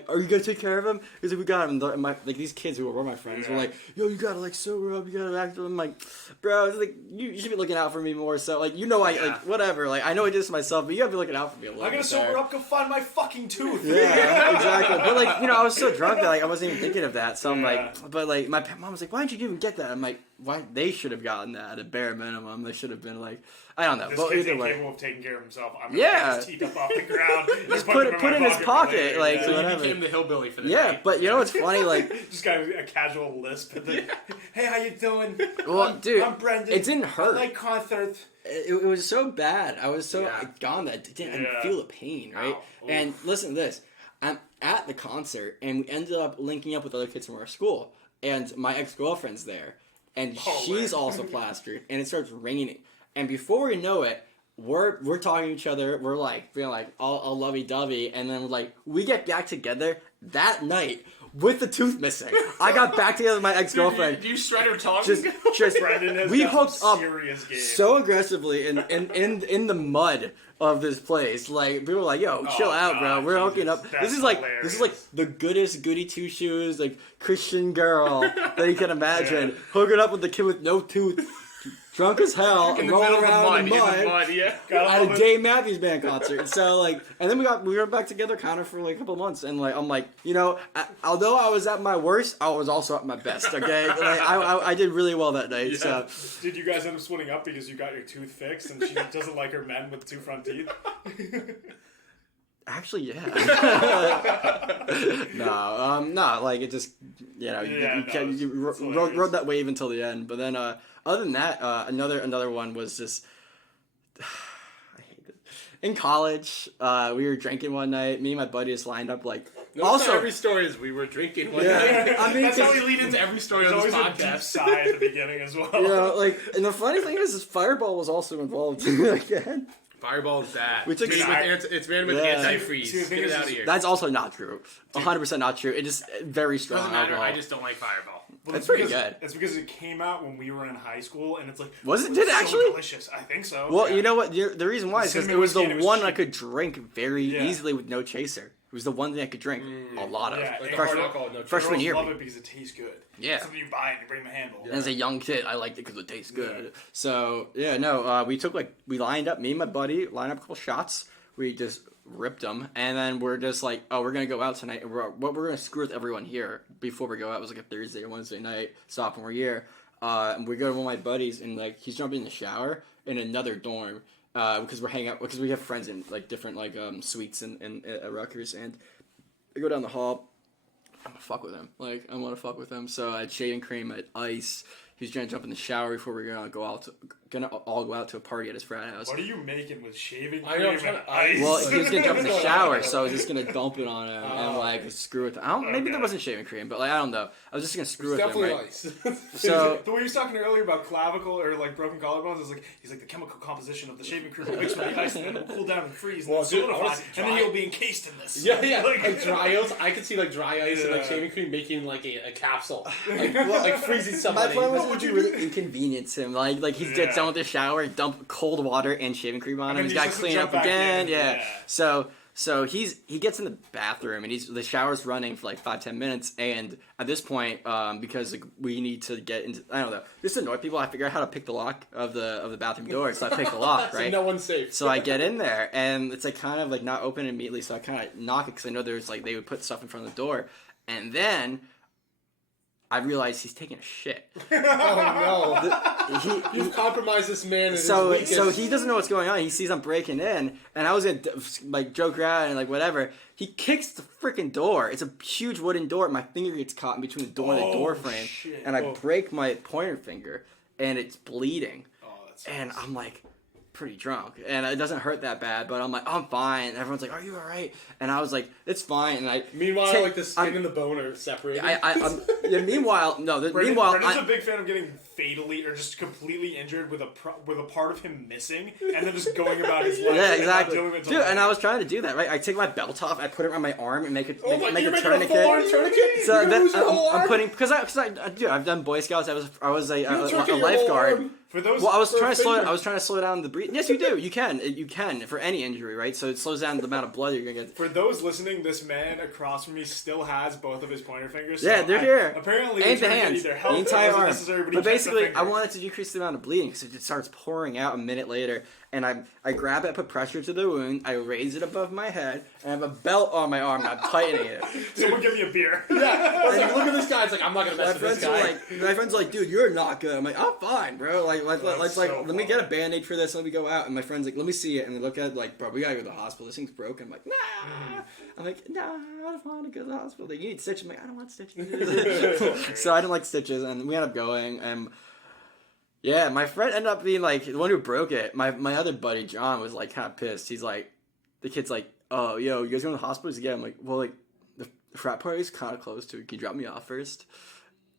are you gonna take care of him? He's like, we got him. And like these kids who were my friends were like, yo, you gotta like sober up. You gotta act. I'm like, bro, it's like you should be looking out for me more. So like, you know, like whatever. Like I know I did this myself, but you gotta be looking out for me a little. I'm gonna sober up. Go find my fucking tooth. Yeah, exactly. But like, you know, I was so drunk that like I wasn't even thinking of that. So I'm like, but like my mom was like, why didn't you even get that? I'm like, why they should have gotten that at a bare minimum. They should have been like, I don't know. This But kid's either way, incapable of taking care of himself. I'm gonna pick his teeth up off the ground. just put it in his pocket, like So whatever. you became the hillbilly for the Yeah, night. but you know what's funny? Like, just got a casual lisp. Hey, how you doing? well, dude, I'm Brendan. it didn't hurt. I like concerts. It was so bad. I was so Yeah. gone that I didn't feel the pain, right? Ow. And listen to this. I'm at the concert, and we ended up linking up with other kids from our school. And my ex-girlfriend's there. And she's also plastered. And it starts raining. And before we know it, we're talking to each other. We're like, being like, all lovey-dovey. And then we're like, we get back together that night with the tooth missing. I got back together with my ex-girlfriend. Do you shred her tongue? Just Brendan has we got hooked some up serious game. so aggressively in the mud of this place. Like people were like, "Yo, chill out, bro. God, We're Jesus, hooking up." that's This is like the goodest goody two shoes, like Christian girl that you can imagine. Hooking up with the kid with no tooth, drunk as hell, in the rolling middle around of the mud. Yeah. at a Dave Matthews Band concert. So like, and then we were back together kind of for like a couple months, and like I'm like, you know, although I was at my worst, I was also at my best. Okay, like, I did really well that night. So Did you guys end up splitting up because you got your tooth fixed and she doesn't like her men with two front teeth? actually, yeah. No, like it just, you know, rode that wave until the end. But then, other than that, another one was just. I hate it. In college, we were drinking one night. Me and my buddy just lined up like. Also, every story is we were drinking one night. I mean, That's how we lead into every story on There's this always a deep podcast. sigh at the beginning as well. you know, like, and the funny thing is Fireball was also involved again. Fireball is bad. We took it's made with Yeah. antifreeze. See, the thing Get it is- out of here. That's also not true. 100% not true. It just very strong Doesn't matter. alcohol. I just don't like Fireball. Well, That's it's pretty because- good. It's because it came out when we were in high school, and it's like Was it? it's Did it so actually? delicious. I think so. Well, Yeah. you know what? The reason why is because Cinnamon it was the whiskey and it was one cheap. I could drink very Yeah. easily with no chaser. It was the one thing I could drink a lot of. Yeah, Like and hard girls- alcohol, no freshman girls year. love it because it tastes good. Yeah. Something you buy and you bring the handle. And as a young kid, I liked it because it tastes good. Yeah. So yeah, no, we lined up. Me and my buddy lined up a couple shots. We just ripped them, and then we're just like, oh, we're gonna go out tonight. And we're gonna screw with everyone here before we go out. It was like a Thursday or Wednesday night, sophomore year. And we go to one of my buddies, and like he's jumping in the shower in another dorm. Because we're hanging out, because we have friends in like different like suites and at Rutgers, and I go down the hall. I'm gonna fuck with him. Like I want to fuck with him. So I had shaving cream, I had ice. He's gonna jump in the shower before we're gonna all go out to a party at his frat house. What are you making with shaving I know, cream I'm and trying- ice? Well, he was gonna jump in the shower, What's so I was just gonna dump it on him and like screw with. Maybe there wasn't shaving cream, but like I don't know. I was just gonna screw with him, Definitely right? ice. So the way you were talking earlier about clavicle or like broken collarbones is like he's like the chemical composition of the shaving cream will mix with the ice and then it'll cool down and freeze and Well, then dude, I solidify wanna see and then dry- you'll be encased in this. Yeah, like dry ice. I could see like dry ice and like Yeah. shaving cream making like a capsule, like freezing my somebody. plan was What would to you really inconvenience him. Like he gets done with the shower, dump cold water and shaving cream on him. then He's he got to just clean jump up back again. in. Yeah. Yeah. So he gets in the bathroom and the shower's running for like 5-10 minutes, and at this point, because like we need to get into, I don't know, just to annoy people, I figure out how to pick the lock of the bathroom door, so I pick the lock, So right? no one's safe. So I get in there and it's like kind of like not open immediately, so I kind of knock it because I know there's like they would put stuff in front of the door, and then I realize he's taking a shit. Oh no! He, You've compromised this man. In so his weakest. he doesn't know what's going on. He sees I'm breaking in, and I was gonna like joke around and like whatever. He kicks the freaking door. It's a huge wooden door. My finger gets caught in between the door and the door frame, shit. and I break my pointer finger, and it's bleeding. Oh, that's And I'm like pretty drunk, and it doesn't hurt that bad, but I'm like, I'm fine. And everyone's like, are you all right? And I was like, it's fine. And I Meanwhile, like the skin I'm- and the bone are separated. yeah, meanwhile, no. Meanwhile, Brendan's a big fan of getting fatally or just completely injured with a part of him missing, and then just going about his life. yeah, and not exactly, dealing with it dude. until And I was trying to do that, right? I take my belt off, I put it around my arm, and make a oh my! make You're a making tourniquet. a full-on tourniquet. So You're then losing a whole I'm arm? putting because dude, I've done Boy Scouts. I was a You're tricking your whole lifeguard. arm. For those, Well, I was For a trying to finger. I was trying to slow down the breathing. Yes, you do. You can for any injury, right? So it slows down the amount of blood you're gonna get. for those listening, this man across from me still has both of his pointer fingers. Yeah, so they're here. Apparently, And the tourniquet hands, either the helped or entire wasn't arm. necessary, but, he But kept the basically, finger. I wanted to decrease the amount of bleeding because it starts pouring out a minute later, and I grab it, put pressure to the wound, I raise it above my head, and I have a belt on my arm, and I'm tightening it. Someone give me a beer. Yeah. Look at this guy. It's like, I'm not gonna mess with this guy. My friends are like, dude, you're not good. I'm like, I'm fine, bro. Let me get a Band-Aid for this. Let me go out. And my friend's like, let me see it. And we look at it like, bro, we gotta go to the hospital. This thing's broken. I'm like, nah. I'm like, nah, I don't want to go to the hospital. Like, you need stitches. I'm like, I don't want stitches. So I didn't like stitches, and we ended up going. And yeah, my friend ended up being like the one who broke it. My other buddy John was like kind of pissed. He's like, the kid's like, oh, yo, you guys going to the hospital again? I'm like, well, like the frat party's kind of close to it. Can you drop me off first?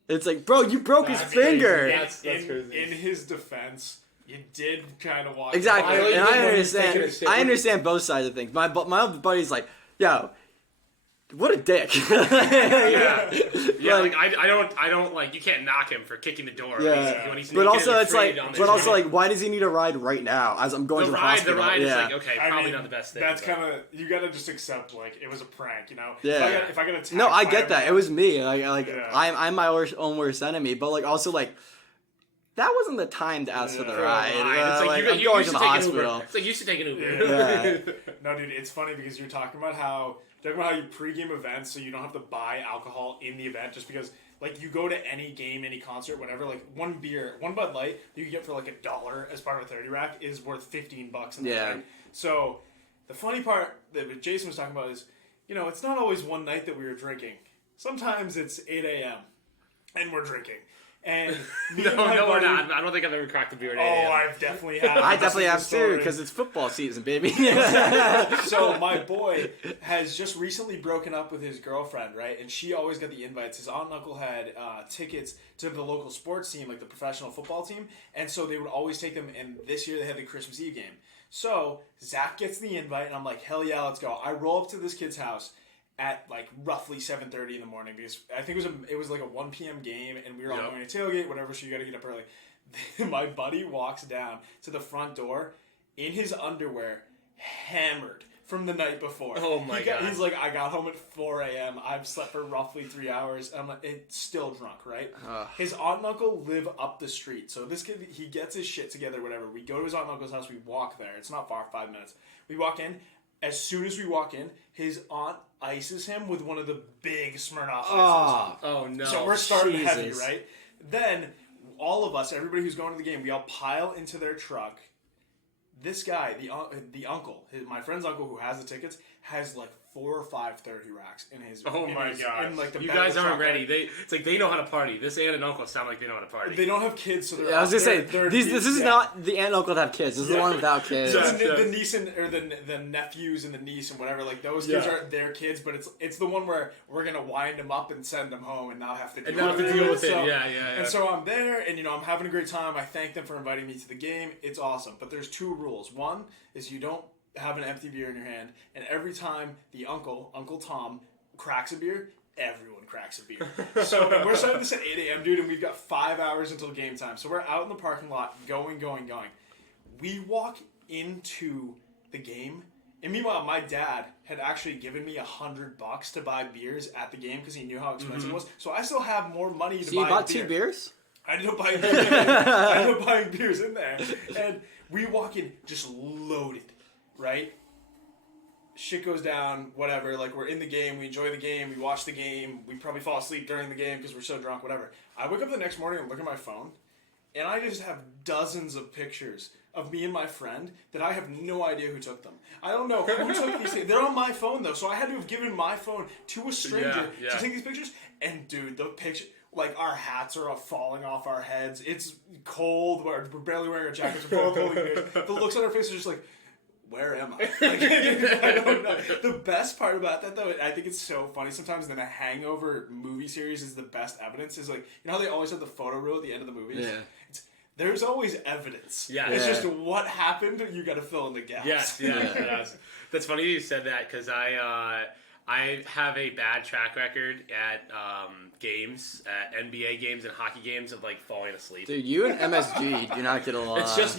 It's like, bro, you broke his finger. That's crazy. In his defense, you did kind of watch. Exactly, and I understand both sides of things. My other buddy's like, yo, what a dick. Yeah, like I don't like, you can't knock him for kicking the door. Yeah, when he's but also it's like, why does he need a ride right now as I'm going to the hospital? The ride is like, okay, probably not the best thing. That's kind of, you gotta just accept like it was a prank, you know. Yeah. If I got attacked. No, I get that. It was me. I'm my own worst enemy. But like also like, that wasn't the time to ask for the ride. It's like, I'm going to the hospital. It's like you should take an Uber. Yeah. No, dude, it's funny because you're talking about how you pregame events so you don't have to buy alcohol in the event just because like you go to any game, any concert, whatever, like one Bud Light you can get for like $1 as part of a 30 rack is worth $15 in the night. So the funny part that Jason was talking about is, you know, it's not always one night that we were drinking. Sometimes it's 8 a.m. and we're drinking. And we're not. I don't think I've ever cracked a beer at 8 a.m. Oh, I've definitely had. I definitely have too, because it's football season, baby. So my boy has just recently broken up with his girlfriend, right? And she always got the invites. His aunt and uncle had tickets to the local sports team, like the professional football team, and so they would always take them. And this year they had the Christmas Eve game. So Zach gets the invite, and I'm like, hell yeah, let's go. I roll up to this kid's house at like roughly 7:30 in the morning because I think it was like a 1 p.m. game and we were all going to tailgate, whatever, so you got to get up early. My buddy walks down to the front door in his underwear, hammered from the night before. Oh my God. He's like, I got home at 4 a.m. I've slept for roughly 3 hours. I'm like, it's still drunk, right? His aunt and uncle live up the street. So this kid, he gets his shit together, whatever. We go to his aunt and uncle's house. We walk there. It's not far, 5 minutes. We walk in. As soon as we walk in, his aunt ices him with one of the big Smirnoff ices. Oh no. So we're starting heavy, right? Then all of us, everybody who's going to the game, we all pile into their truck. This guy, the uncle, my friend's uncle who has the tickets, has like 4 or 5 30 racks in his. Oh my god! In like the you guys aren't ready. It's like they know how to party. This aunt and uncle sound like they know how to party. They don't have kids, so they're. I was gonna say this is not the aunt and uncle that have kids. This is the one without kids. So the niece or the nephews and the niece and whatever, like those kids aren't their kids, but it's the one where we're gonna wind them up and send them home and not have to deal with it. Yeah. And so I'm there, and I'm having a great time. I thank them for inviting me to the game. It's awesome, but there's 2 rules. One is you don't have an empty beer in your hand, and every time the Uncle Tom, cracks a beer, everyone cracks a beer. So we're starting this at 8 a.m., dude, and we've got 5 hours until game time. So we're out in the parking lot, going. We walk into the game, and meanwhile, my dad had actually given me $100 to buy beers at the game because he knew how expensive it was. So I still have more money to buy. So you bought 2 beers? I ended up buying beers. I ended up buying beers in there, and we walk in just loaded. Right? Shit goes down, whatever. Like, we're in the game, we enjoy the game, we watch the game, we probably fall asleep during the game because we're so drunk, whatever. I wake up the next morning and look at my phone, and I just have dozens of pictures of me and my friend that I have no idea who took them. I don't know who took these things. They're on my phone, though, so I had to have given my phone to a stranger to take these pictures. And, dude, the picture... Like, our hats are falling off our heads. It's cold. We're barely wearing our jackets. We're both holding beers. The looks on our faces are just like... Where am I? Like, I don't know. The best part about that, though, I think it's so funny sometimes that a Hangover movie series is the best evidence. Is like, you know how they always have the photo reel at the end of the movies? Yeah. There's always evidence. Yeah. It's just what happened, you got to fill in the gaps. Yes, yeah. That's funny you said that because I have a bad track record at games, at NBA games and hockey games of like falling asleep. Dude, you and MSG do not get along. It's just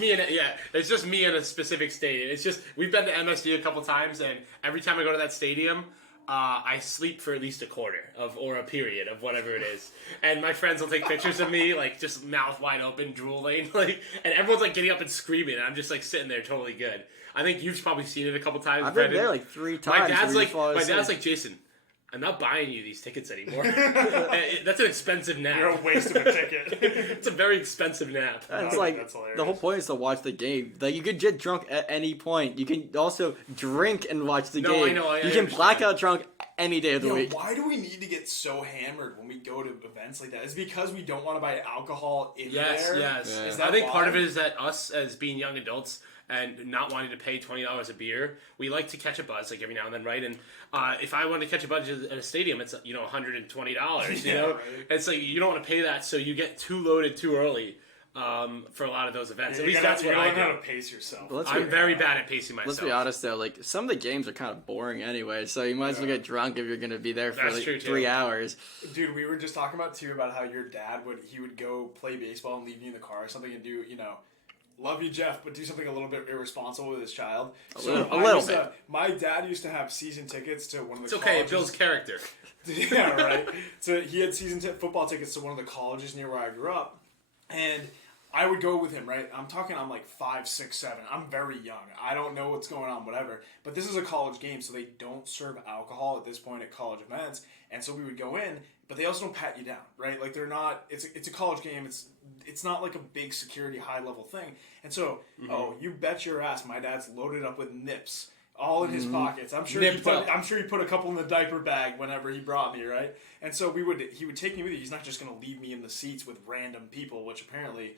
me in a specific stadium. It's just we've been to MSG a couple times, and every time I go to that stadium, I sleep for at least a quarter or a period of whatever it is, and my friends will take pictures of me like just mouth wide open, drooling, like, and everyone's like getting up and screaming, and I'm just like sitting there totally good. I think you've probably seen it a couple times. I've been there like 3 times. My dad's like, Jason, I'm not buying you these tickets anymore. That's an expensive nap. You're a waste of a ticket. It's a very expensive nap. It's like the whole point is to watch the game. Like you could get drunk at any point. You can also drink and watch the game. I know. You can blackout drunk any day of the week. Why do we need to get so hammered when we go to events like that? It's because we don't want to buy alcohol in there. Yes. Yeah. I think part of it is that us as being young adults and not wanting to pay $20 a beer, we like to catch a buzz like every now and then, right? And if I want to catch a buzz at a stadium, it's $120. You know, right. It's like you don't want to pay that, so you get too loaded too early for a lot of those events. At least that's what I do. You learn how to pace yourself. I'm very bad at pacing myself. Let's be honest though, like some of the games are kind of boring anyway, so you might as well get drunk if you're gonna be there for like 3 hours. Dude, we were just talking about too about how your dad would go play baseball and leave you in the car or something and do, love you, Jeff, but do something a little bit irresponsible with his child. A little bit. My dad used to have season tickets to one of the It's okay, colleges. it builds character. Yeah, right. So he had football tickets to one of the colleges near where I grew up. And I would go with him, right? I'm like 5, 6, 7. I'm very young. I don't know what's going on, whatever. But this is a college game, so they don't serve alcohol at this point at college events. And so we would go in, but they also don't pat you down, right? Like they're not. It's a college game. It's not like a big security high level thing. And so, you bet your ass, my dad's loaded up with nips, all in his pockets. I'm sure he put a couple in the diaper bag whenever he brought me, right? And so he would take me with you. He's not just going to leave me in the seats with random people, which apparently.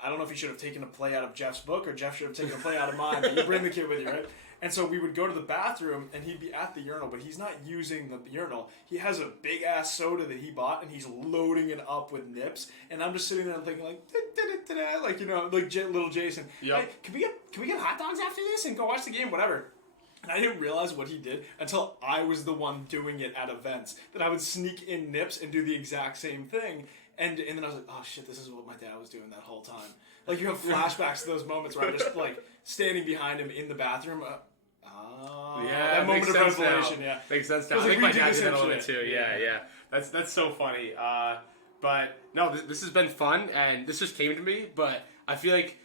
I don't know if he should have taken a play out of Jeff's book or Jeff should have taken a play out of mine, but you bring the kid with you, right? And so we would go to the bathroom and he'd be at the urinal, but he's not using the urinal. He has a big ass soda that he bought and he's loading it up with nips. And I'm just sitting there thinking like little Jason. Yep. Hey, can we get hot dogs after this and go watch the game, whatever. And I didn't realize what he did until I was the one doing it at events. That I would sneak in nips and do the exact same thing. And then I was like, oh shit, this is what my dad was doing that whole time. Like you have flashbacks to those moments where I'm just like standing behind him in the bathroom. That moment of revelation. Yeah, makes sense now. I think my dad did that a little bit too. Yeah. That's so funny. But no, this has been fun, and this just came to me. But I feel like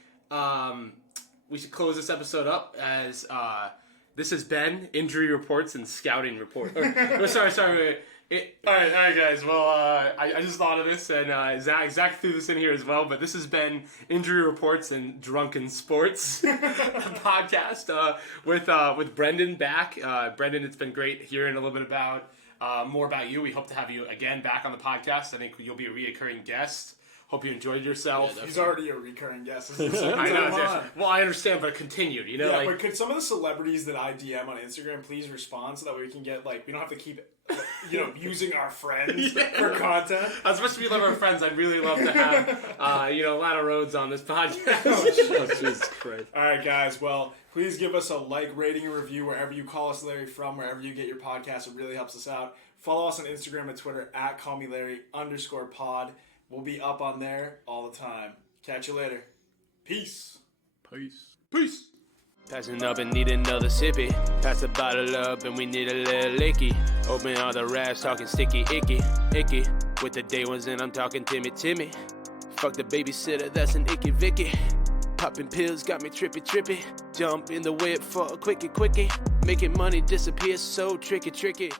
we should close this episode up as this has been injury reports and scouting report. Sorry. All right, guys. Well, I just thought of this, and Zach threw this in here as well. But this has been Injury Reports and Drunken Sports podcast with Brendan back. Brendan, it's been great hearing a little bit about more about you. We hope to have you again back on the podcast. I think you'll be a reoccurring guest. Hope you enjoyed yourself. Yeah, he's already a recurring guest. I know. Well, I understand, but continued. Yeah, but could some of the celebrities that I DM on Instagram please respond so that we can get we don't have to keep using our friends for content. As much as we love our friends, I'd really love to have Lana Rhodes on this podcast. Oh, Jesus Christ. All right, guys. Well, please give us a like, rating, and review wherever you call us Larry from, wherever you get your podcast. It really helps us out. Follow us on Instagram and Twitter at @callmelarry_pod. We'll be up on there all the time. Catch you later. Peace. Passing up and need another sippy. Pass the bottle up and we need a little licky. Open all the raps, talking sticky, icky. With the day ones and I'm talking Timmy. Fuck the babysitter, that's an icky Vicky. Popping pills got me trippy. Jump in the whip for a quickie. Making money disappear so tricky.